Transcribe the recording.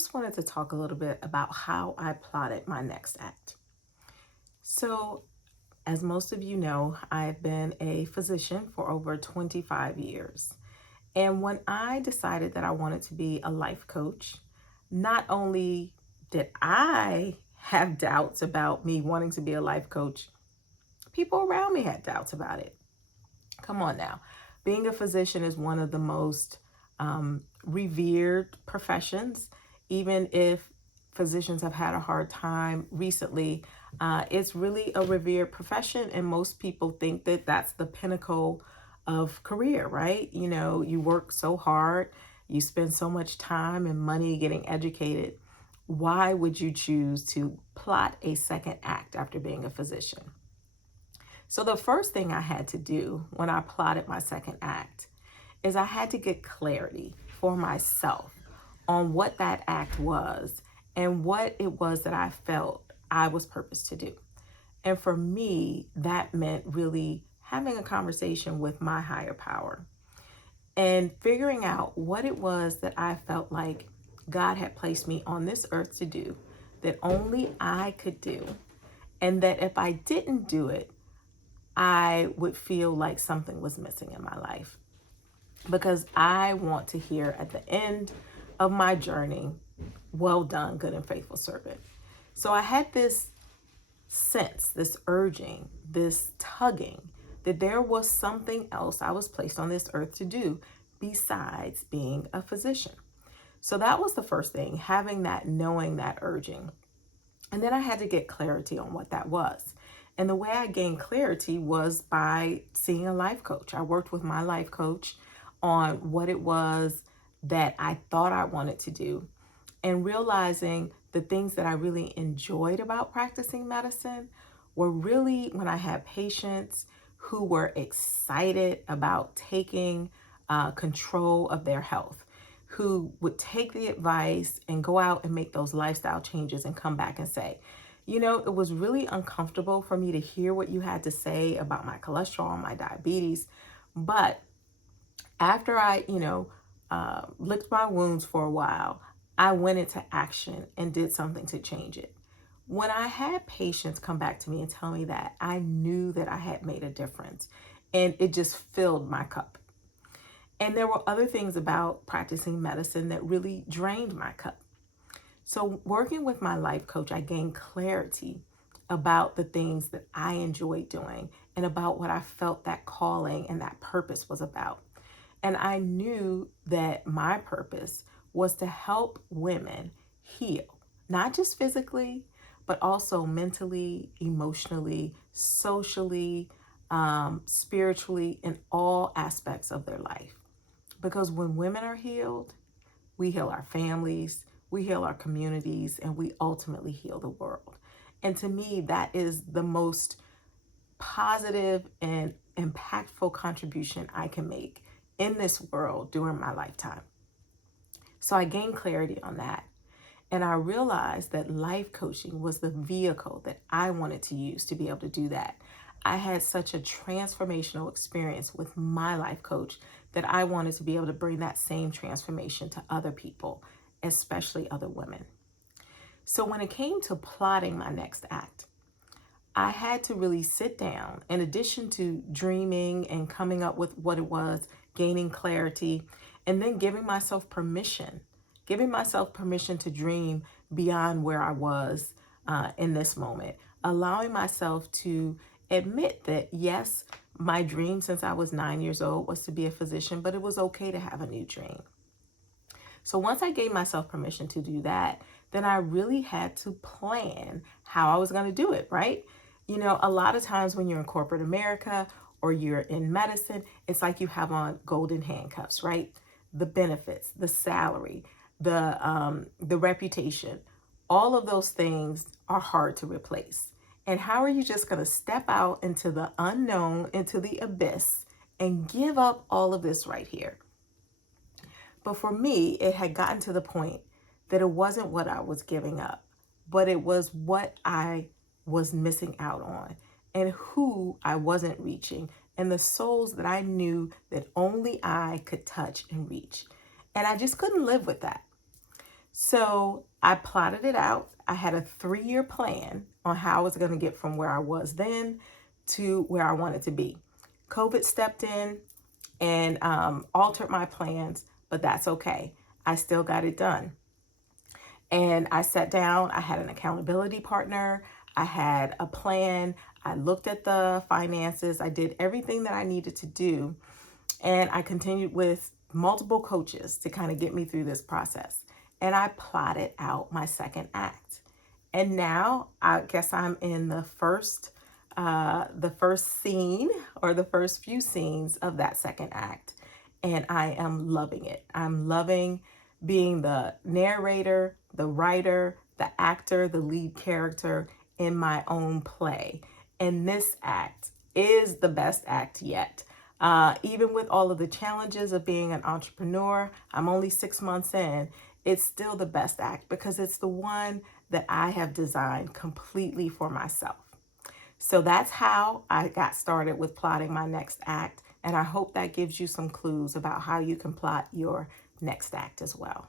just wanted to talk a little bit about how I plotted my next act. So, as most of you know, I've been a physician for over 25 years. And when I decided that I wanted to be a life coach, not only did I have doubts about me wanting to be a life coach, people around me had doubts about it. Come on now. Being a physician is one of the most revered professions, even if physicians have had a hard time recently. It's really a revered profession, and most people think that that's the pinnacle of career, right? You know, you work so hard, you spend so much time and money getting educated. Why would you choose to plot a second act after being a physician? So, the first thing I had to do when I plotted my second act is I had to get clarity for myself on what that act was and what it was that I felt I was purposed to do. And for me, that meant really having a conversation with my higher power and figuring out what it was that I felt like God had placed me on this earth to do that only I could do. And that if I didn't do it, I would feel like something was missing in my life, because I want to hear at the end of my journey, well done, good and faithful servant. So I had this sense, this urging, this tugging that there was something else I was placed on this earth to do besides being a physician. So that was the first thing, having that, knowing that urging. And then I had to get clarity on what that was. And the way I gained clarity was by seeing a life coach. I worked with my life coach on what it was that I thought I wanted to do, and realizing the things that I really enjoyed about practicing medicine were really when I had patients who were excited about taking control of their health, who would take the advice and go out and make those lifestyle changes and come back and say, you know, it was really uncomfortable for me to hear what you had to say about my cholesterol and my diabetes. But after I, licked my wounds for a while, I went into action and did something to change it. When I had patients come back to me and tell me that, I knew that I had made a difference, and it just filled my cup. And there were other things about practicing medicine that really drained my cup. So, working with my life coach, I gained clarity about the things that I enjoyed doing and about what I felt that calling and that purpose was about. And I knew that my purpose was to help women heal, not just physically, but also mentally, emotionally, socially, spiritually, in all aspects of their life. Because when women are healed, we heal our families, we heal our communities, and we ultimately heal the world. And to me, that is the most positive and impactful contribution I can make in this world during my lifetime. So I gained clarity on that. And I realized that life coaching was the vehicle that I wanted to use to be able to do that. I had such a transformational experience with my life coach that I wanted to be able to bring that same transformation to other people, especially other women. So when it came to plotting my next act, I had to really sit down, in addition to dreaming and coming up with what it was, gaining clarity, and then giving myself permission to dream beyond where I was in this moment, allowing myself to admit that, yes, my dream since I was 9 years old was to be a physician, but it was okay to have a new dream. So once I gave myself permission to do that, then I really had to plan how I was going to do it, right? You know, a lot of times when you're in corporate America or you're in medicine, it's like you have on golden handcuffs, right? The benefits, the salary, the reputation, all of those things are hard to replace. And how are you just going to step out into the unknown, into the abyss, and give up all of this right here? But for me, it had gotten to the point that it wasn't what I was giving up, but it was what I was missing out on and who I wasn't reaching and the souls that I knew that only I could touch and reach. And I just couldn't live with that. So I plotted it out. I had a 3-year plan on how I was going to get from where I was then to where I wanted to be. COVID stepped in and altered my plans, but that's okay. I still got it done. And I sat down, I had an accountability partner, I had a plan, I looked at the finances, I did everything that I needed to do, and I continued with multiple coaches to kind of get me through this process. And I plotted out my second act. And now I guess I'm in the first scene or the first few scenes of that second act. And I am loving it. I'm loving being the narrator, the writer, the actor, the lead character in my own play. And this act is the best act yet. Even with all of the challenges of being an entrepreneur, I'm only 6 months in. It's still the best act because it's the one that I have designed completely for myself. So that's how I got started with plotting my next act. And I hope that gives you some clues about how you can plot your next act as well.